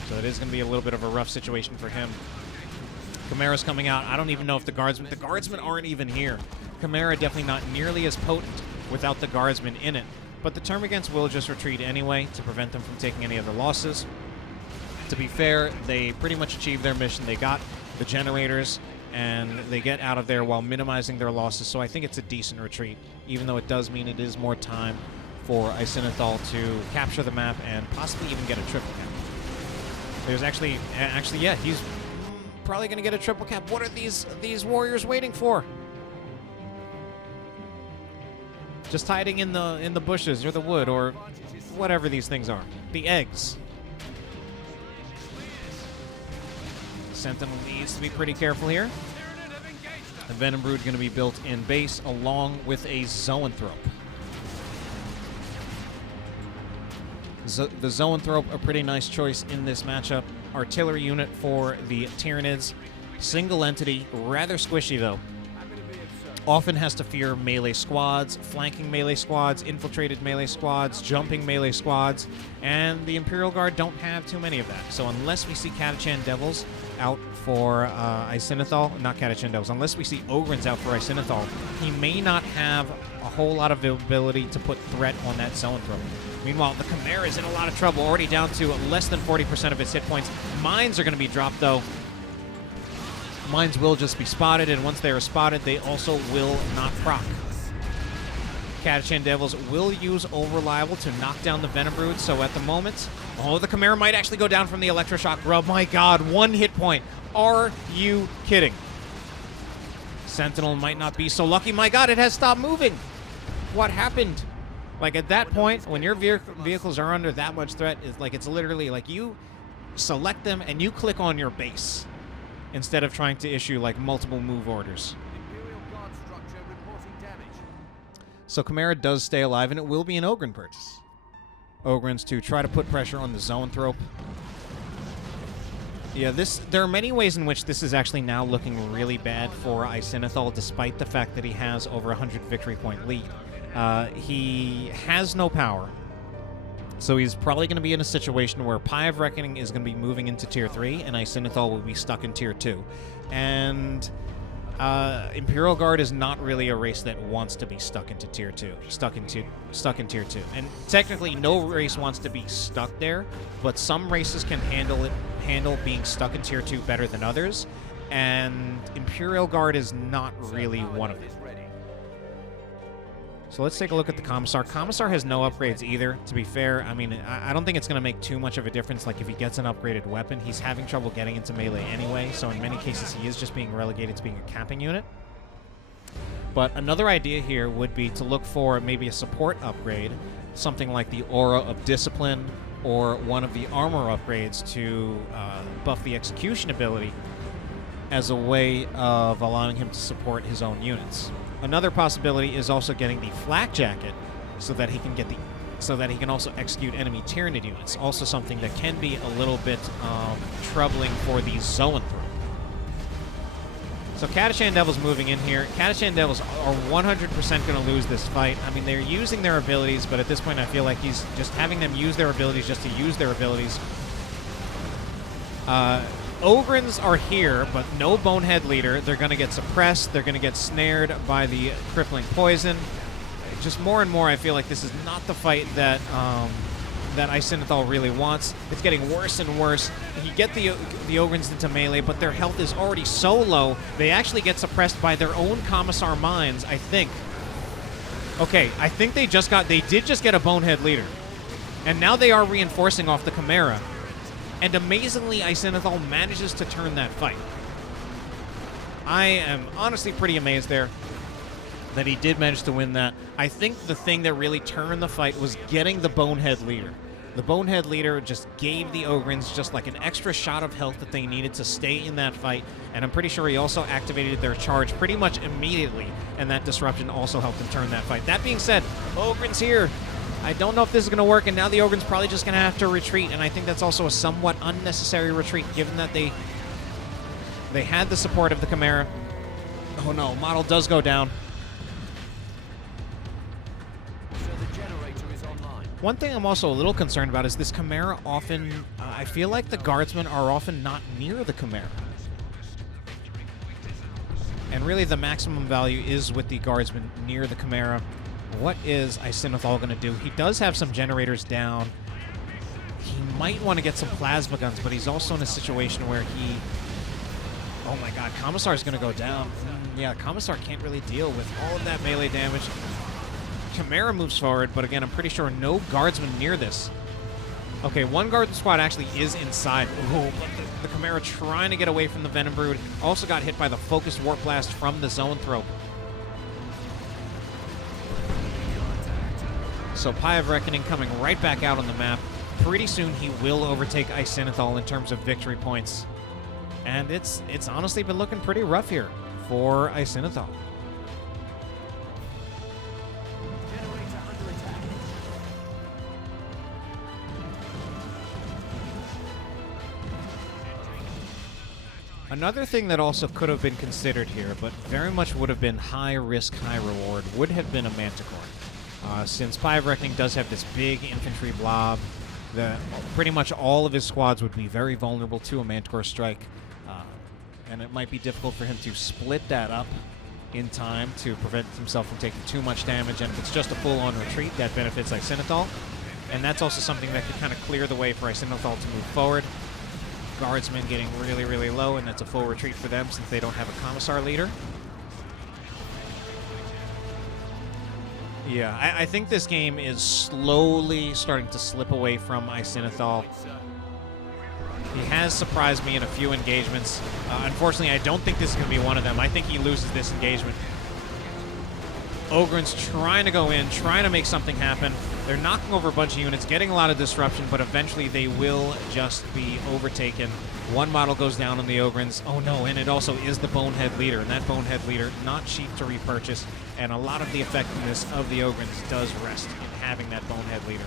So it is going to be a little bit of a rough situation for him. Chimera's coming out. I don't even know if the Guardsmen aren't even here. Chimera definitely not nearly as potent without the Guardsmen in it. But the Termagants will just retreat anyway to prevent them from taking any other losses. To be fair, they pretty much achieved their mission. They got the generators, and they get out of there while minimizing their losses. So I think it's a decent retreat, even though it does mean it is more time for Icesinithol to capture the map and possibly even get a triple cap. There's actually, yeah, he's probably going to get a triple cap. What are these warriors waiting for? Just hiding in the bushes or the wood or whatever these things are. The eggs. Sentinel needs to be pretty careful here. The Venom Brood going to be built in base along with a Zoanthrope. The Zoanthrope, a pretty nice choice in this matchup. Artillery unit for the Tyranids. Single entity, rather squishy though. Often has to fear melee squads, flanking melee squads, infiltrated melee squads, jumping melee squads, and the Imperial Guard don't have too many of that. So unless we see Catachan Devils out for Icesinithol, not Catachan Devils, unless we see Ogryns out for Icesinithol, he may not have a whole lot of ability to put threat on that Zoanthrope. Meanwhile, the Chimera is in a lot of trouble, already down to less than 40% of its hit points. Mines are going to be dropped, though. Mines will just be spotted, and once they are spotted, they also will not proc. Catachan Devils will use Over-Reliable to knock down the Venom Brood, so at the moment, oh, the Chimera might actually go down from the Electroshock rub. My god, 1 hit point. Are you kidding? Sentinel might not be so lucky. My god, it has stopped moving. What happened? Like, at that point, when your vehicles are under that much threat, it's literally like you select them and you click on your base instead of trying to issue, like, multiple move orders. So Chimera does stay alive, and it will be an Ogryn purchase. Ogryns to try to put pressure on the Zoanthrope. Yeah, there are many ways in which this is actually now looking really bad for Icesinithol, despite the fact that he has over 100 victory point lead. He has no power, so he's probably going to be in a situation where PieOfReckoning is going to be moving into Tier 3, and Icesinithol will be stuck in Tier 2. And Imperial Guard is not really a race that wants to be stuck into Tier 2. Stuck in Tier 2. And technically, no race wants to be stuck there, but some races can handle being stuck in Tier 2 better than others, and Imperial Guard is not really one of them. So let's take a look at the Commissar. Commissar has no upgrades either, to be fair. I mean, I don't think it's going to make too much of a difference. Like, if he gets an upgraded weapon, he's having trouble getting into melee anyway, so in many cases he is just being relegated to being a capping unit. But another idea here would be to look for maybe a support upgrade, something like the Aura of Discipline, or one of the armor upgrades to buff the execution ability as a way of allowing him to support his own units. Another possibility is also getting the Flak Jacket so that he can also execute enemy Tyranid units. Also something that can be a little bit troubling for the Zoanthrope. So Catachan Devils moving in here. Catachan Devils are 100% going to lose this fight. I mean, they're using their abilities, but at this point I feel like he's just having them use their abilities just to use their abilities. Ogryns are here, but no Bonehead Leader. They're going to get suppressed. They're going to get snared by the crippling poison. Just more and more, I feel like this is not the fight that that Icesinithol really wants. It's getting worse and worse. You get the Ogryns into melee, but their health is already so low, they actually get suppressed by their own Commissar mines, I think. Okay, I think they did just get a Bonehead Leader. And now they are reinforcing off the Chimera. And amazingly, Icesinithol manages to turn that fight. I am honestly pretty amazed there that he did manage to win that. I think the thing that really turned the fight was getting the Bonehead Leader. The Bonehead Leader just gave the Ogryns just like an extra shot of health that they needed to stay in that fight, and I'm pretty sure he also activated their charge pretty much immediately, and that disruption also helped him turn that fight. That being said, Ogryns here. I don't know if this is going to work, and now the Ogryns probably just going to have to retreat, and I think that's also a somewhat unnecessary retreat, given that they had the support of the Chimera. Oh no, model does go down. So the generator is online. One thing I'm also a little concerned about is this Chimera often, I feel like the Guardsmen are often not near the Chimera. And really the maximum value is with the Guardsmen near the Chimera. What is Icesinithol going to do? He does have some generators down. He might want to get some plasma guns, but he's also in a situation where he... Oh my god, Commissar is going to go down. Yeah, Commissar can't really deal with all of that melee damage. Chimera moves forward, but again, I'm pretty sure no Guardsmen near this. Okay, one Guardsman squad actually is inside. Oh, but The Chimera trying to get away from the Venom Brood. Also got hit by the Focused Warp Blast from the Zoanthrope. So PieOfReckoning coming right back out on the map. Pretty soon he will overtake Icesinithol in terms of victory points. And it's honestly been looking pretty rough here for Icesinithol. Another thing that also could have been considered here, but very much would have been high risk, high reward, would have been a Manticore. Since PieOfReckoning does have this big infantry blob, pretty much all of his squads would be very vulnerable to a Manticore strike, and it might be difficult for him to split that up in time to prevent himself from taking too much damage, and if it's just a full-on retreat, that benefits Icesinithol, and that's also something that could kind of clear the way for Icesinithol to move forward. Guardsmen getting really, really low, and that's a full retreat for them since they don't have a Commissar leader. Yeah, I think this game is slowly starting to slip away from Icesinithol. He has surprised me in a few engagements. Unfortunately, I don't think this is going to be one of them. I think he loses this engagement. Ogryn's trying to go in, trying to make something happen. They're knocking over a bunch of units, getting a lot of disruption, but eventually they will just be overtaken. One model goes down on the Ogryn's. Oh no, and it also is the Bonehead leader, and that Bonehead leader, not cheap to repurchase, and a lot of the effectiveness of the Ogryn's does rest in having that Bonehead leader.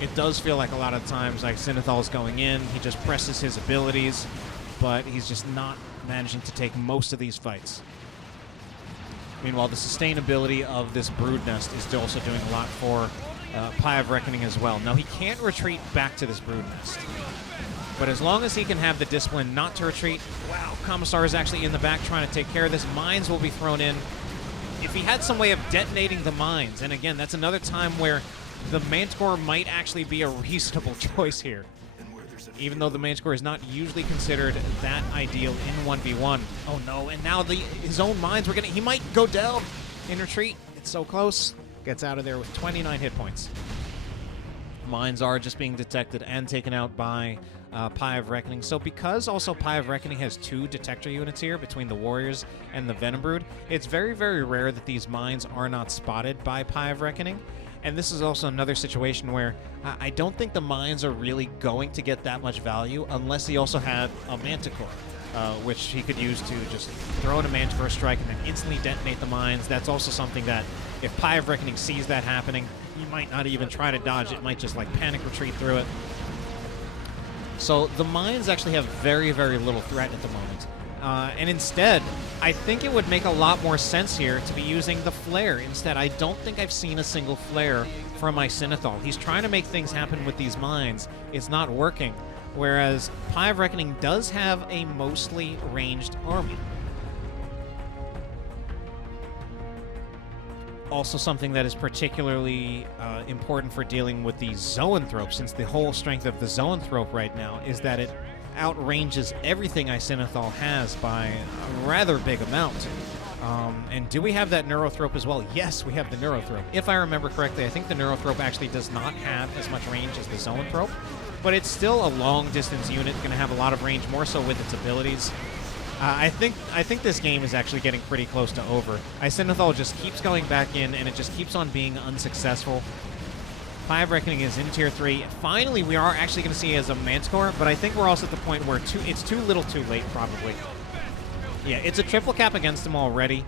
It does feel like a lot of times Icesinithol is going in, he just presses his abilities, but he's just not managing to take most of these fights. Meanwhile, the sustainability of this Brood Nest is also doing a lot for PieOfReckoning as well. Now, he can't retreat back to this Brood Nest, but as long as he can have the discipline not to retreat, wow, Commissar is actually in the back trying to take care of this. Mines will be thrown in. If he had some way of detonating the mines, and again, that's another time where the Manticore might actually be a reasonable choice here. Even though the Manticore is not usually considered that ideal in 1v1. Oh no, and now his own mines, he might go down in retreat. It's so close. Gets out of there with 29 hit points. Mines are just being detected and taken out by PieOfReckoning. So because also PieOfReckoning has 2 detector units here between the Warriors and the Venom Brood, it's very, very rare that these mines are not spotted by PieOfReckoning. And this is also another situation where I don't think the mines are really going to get that much value unless he also had a Manticore, which he could use to just throw in a Manticore strike and then instantly detonate the mines. That's also something that if PieOfReckoning sees that happening, he might not even try to dodge it. Might just like panic retreat through it. So the mines actually have very, very little threat at the moment. And instead, I think it would make a lot more sense here to be using the Flare instead. I don't think I've seen a single Flare from Icesinithol. He's trying to make things happen with these mines. It's not working. Whereas PieOfReckoning does have a mostly ranged army. Also something that is particularly important for dealing with the Zoanthrope, since the whole strength of the Zoanthrope right now is that it outranges everything Icesinithol has by a rather big amount. And do we have that Neurothrope as well? Yes, we have the Neurothrope. If I remember correctly, I think the Neurothrope actually does not have as much range as the Zoanthrope, but it's still a long-distance unit, going to have a lot of range, more so with its abilities. I think this game is actually getting pretty close to over. Icesinithol just keeps going back in, and it just keeps on being unsuccessful. PieOfReckoning is in Tier 3. Finally, we are actually going to see it as a Manticore, but I think we're also at the point where it's too little too late, probably. Yeah, it's a triple cap against him already.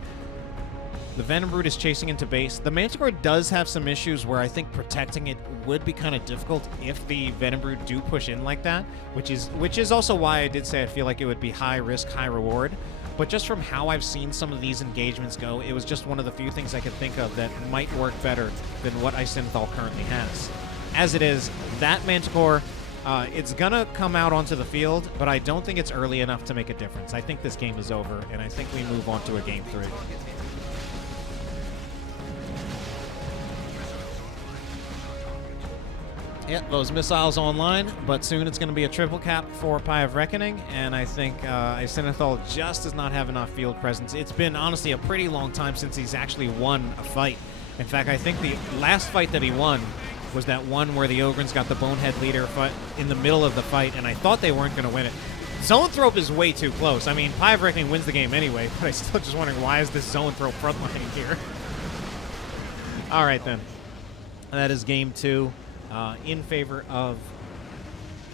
The Venom Brood is chasing into base. The Manticore does have some issues where I think protecting it would be kind of difficult if the Venom Brood do push in like that, which is also why I did say I feel like it would be high risk, high reward. But just from how I've seen some of these engagements go, it was just one of the few things I could think of that might work better than what Icesinithol currently has. As it is, that Manticore, it's gonna come out onto the field, but I don't think it's early enough to make a difference. I think this game is over, and I think we move on to a Game 3. Yeah, those missiles online, but soon it's going to be a triple cap for PieOfReckoning, and I think Icesinithol just does not have enough field presence. It's been, honestly, a pretty long time since he's actually won a fight. In fact, I think the last fight that he won was that one where the Ogrins got the Bonehead leader in the middle of the fight, and I thought they weren't going to win it. Zoanthrope is way too close. I mean, PieOfReckoning wins the game anyway, but I'm still just wondering, why is this Zoanthrope frontlining here? All right, then. That is game 2 in favor of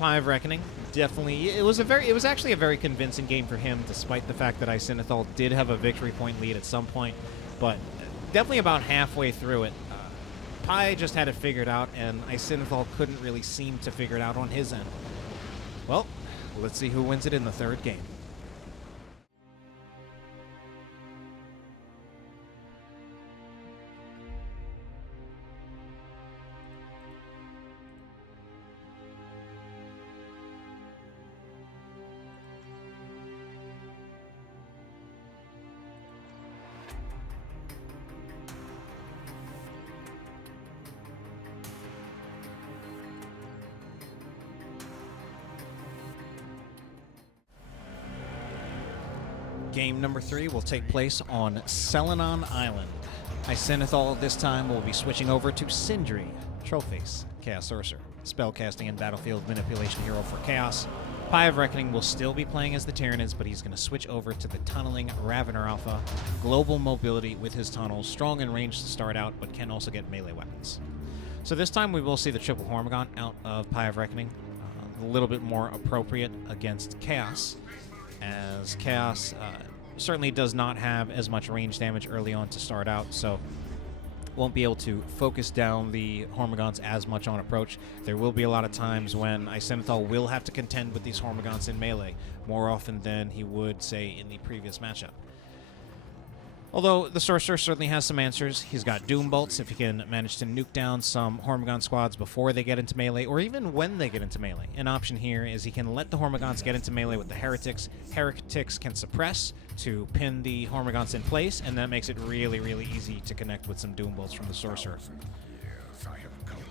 PieOfReckoning. Definitely, it was actually a very convincing game for him, despite the fact that Icesinithol did have a victory point lead at some point, but definitely about halfway through it, Pie just had it figured out, and Icesinithol couldn't really seem to figure it out on his end. Well, let's see who wins it in the third game. Game number 3 will take place on Selenon Island. Icesinithol this time will be switching over to Sindri, Trollface, Chaos Sorcerer, spellcasting and battlefield manipulation hero for Chaos. PieOfReckoning will still be playing as the Tyranids, but he's going to switch over to the tunneling Ravener Alpha, global mobility with his tunnels, strong in range to start out, but can also get melee weapons. So this time we will see the triple Hormagon out of PieOfReckoning, a little bit more appropriate against Chaos, as Chaos certainly does not have as much range damage early on to start out, so won't be able to focus down the Hormagons as much on approach. There will be a lot of times when Icesinithol will have to contend with these Hormagons in melee, more often than he would, say, in the previous matchup. Although the Sorcerer certainly has some answers. He's got Doom Bolts if he can manage to nuke down some Hormagon squads before they get into melee, or even when they get into melee. An option here is he can let the Hormagons get into melee with the Heretics. Heretics can suppress to pin the Hormagons in place, and that makes it really, really easy to connect with some Doom Bolts from the Sorcerer. Yes, I have calculated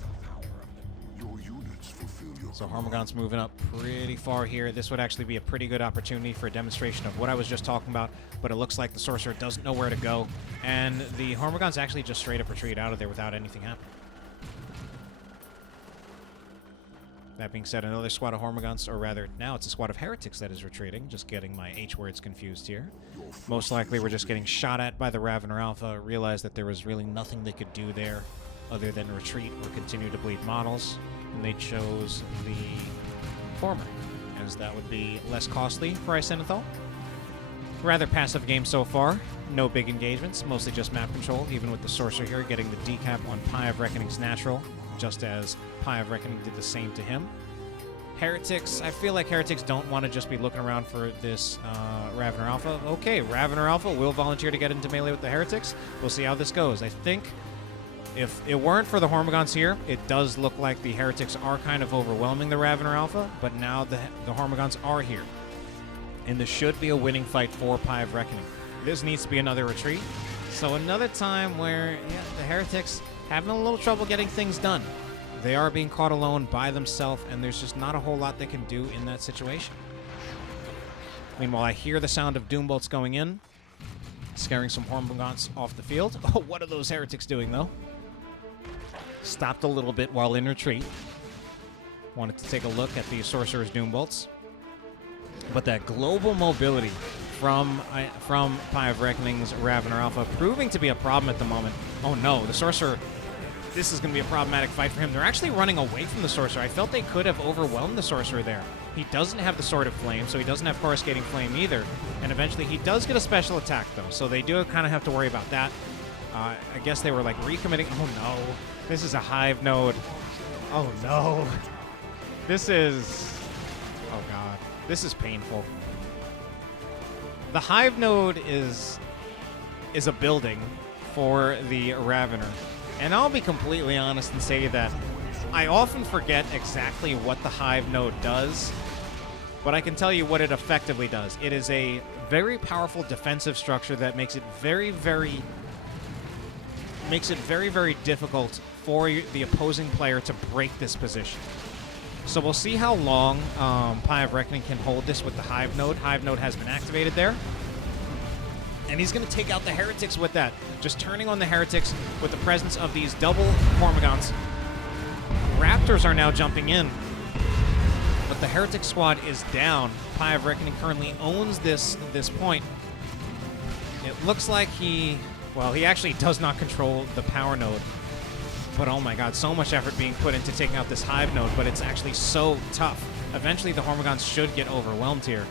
the power of your units fulfill your So Hormagons moving up pretty far here. This would actually be a pretty good opportunity for a demonstration of what I was just talking about, but it looks like the Sorcerer doesn't know where to go, and the Hormagons actually just straight up retreat out of there without anything happening. That being said, another squad of Hormagons, or rather, now it's a squad of Heretics that is retreating, just getting my H-words confused here. Most likely we're just getting shot at by the Ravener Alpha, realized that there was really nothing they could do there other than retreat or continue to bleed models, and they chose the former, as that would be less costly for Icesinithol. Rather passive game so far. No big engagements, mostly just map control, even with the Sorcerer here getting the decap on PieOfReckoning's natural, just as PieOfReckoning did the same to him. Heretics, I feel like Heretics don't want to just be looking around for this Ravener Alpha. Okay, Ravener Alpha will volunteer to get into melee with the Heretics. We'll see how this goes. I think if it weren't for the Hormagons here, it does look like the Heretics are kind of overwhelming the Ravener Alpha, but now the Hormagons are here. And this should be a winning fight for PieOfReckoning. This needs to be another retreat. So another time where the Heretics having a little trouble getting things done. They are being caught alone by themselves, and there's just not a whole lot they can do in that situation. Meanwhile, I hear the sound of Doom Bolts going in, scaring some Hormagons off the field. Oh, what are those Heretics doing, though? Stopped a little bit while in retreat. Wanted to take a look at the Sorcerer's Doom Bolts. But that global mobility from PieOfReckoning's Ravener Alpha proving to be a problem at the moment. Oh no, the Sorcerer, this is going to be a problematic fight for him. They're actually running away from the Sorcerer. I felt they could have overwhelmed the Sorcerer there. He doesn't have the Sword of Flame, so he doesn't have Coruscating Flame either. And eventually he does get a special attack, though, so they do kind of have to worry about that. I guess they were like recommitting. Oh no, this is a Hive node. Oh no. This is... oh god. This is painful. The Hive node is a building for the Ravener. And I'll be completely honest and say that I often forget exactly what the Hive node does, but I can tell you what it effectively does. It is a very powerful defensive structure that makes it very, very difficult for the opposing player to break this position. So we'll see how long PieOfReckoning can hold this with the Hive node. Hive node has been activated there. And he's going to take out the Heretics with that. Just turning on the Heretics with the presence of these double Hormagons. Raptors are now jumping in. But the Heretic squad is down. PieOfReckoning currently owns this point. It looks like he actually does not control the power node. But oh my god, so much effort being put into taking out this Hive node, but it's actually so tough. Eventually the Hormigons should get overwhelmed here.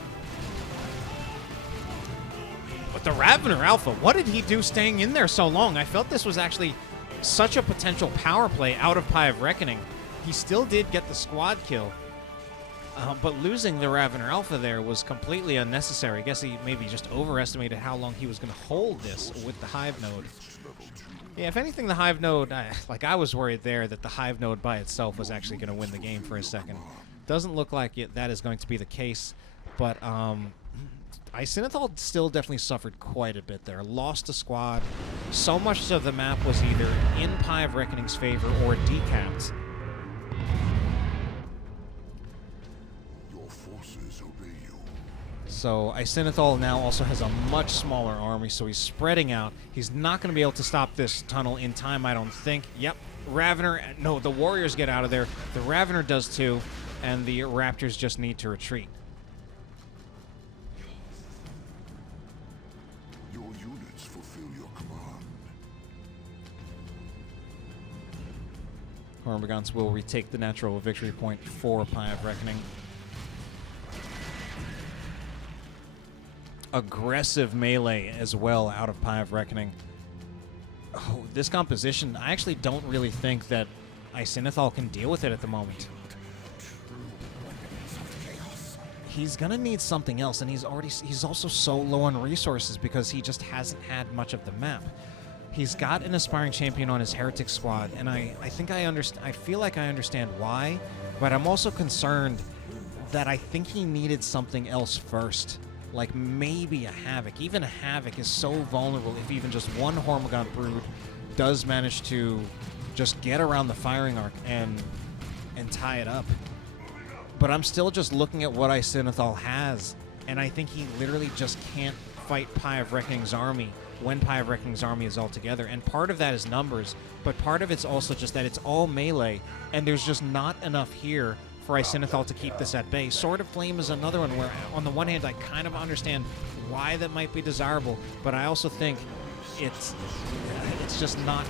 But the Ravener Alpha, what did he do staying in there so long? I felt this was actually such a potential power play out of PieOfReckoning. He still did get the squad kill. But losing the Ravener Alpha there was completely unnecessary. I guess he maybe just overestimated how long he was going to hold this with the Hive node. Yeah, if anything, the Hive node, I was worried there that the Hive node by itself was actually going to win the game for a second. Doesn't look like that is going to be the case, but Icesinithol still definitely suffered quite a bit there. Lost a squad. So much of the map was either in PieOfReckoning's favor or decapped. So Icesinithol now also has a much smaller army, so he's spreading out. He's not going to be able to stop this tunnel in time, I don't think. Yep, Ravener, no, the Warriors get out of there. The Ravener does too, and the Raptors just need to retreat. Your units fulfill your command. Hormigons will retake the natural victory point for PieOfReckoning. Aggressive melee as well out of PieOfReckoning. Oh, this composition, I actually don't really think that Icesinithol can deal with it at the moment. He's gonna need something else, and he's also so low on resources because he just hasn't had much of the map. He's got an aspiring champion on his Heretic squad, and I feel like I understand why, but I'm also concerned that I think he needed something else first. Like maybe a Havoc. Even a Havoc is so vulnerable if even just one Hormigon brood does manage to just get around the firing arc and tie it up. But I'm still just looking at what Icesinithol has, and I think he literally just can't fight PieOfReckoning's army when PieOfReckoning's army is all together. And part of that is numbers, but part of it's also just that it's all melee, and there's just not enough here for Icesinithol to keep this at bay. Sword of Flame is another one where, on the one hand, I kind of understand why that might be desirable, but I also think it's just not.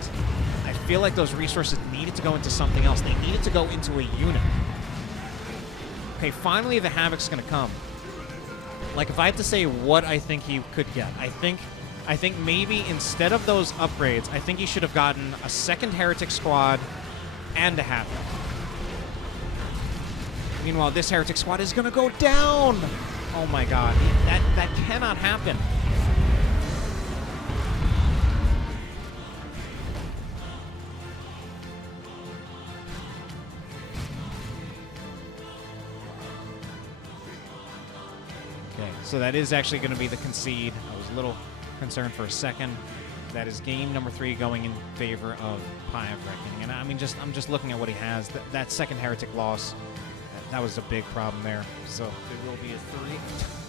I feel like those resources needed to go into something else. They needed to go into a unit. Okay, finally the Havoc's going to come. Like, if I had to say what I think he could get, I think maybe instead of those upgrades, I think he should have gotten a second Heretic squad and a Havoc. Meanwhile, this Heretic squad is going to go down! Oh my god. That cannot happen. Okay, so that is actually going to be the concede. I was a little concerned for a second. That is game number 3 going in favor of PieOfReckoning. And I mean, I'm just looking at what he has. That second Heretic loss, that was a big problem there. So it will be a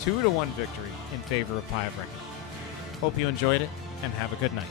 2-1 victory in favor of PieOfReckoning. Hope you enjoyed it, and have a good night.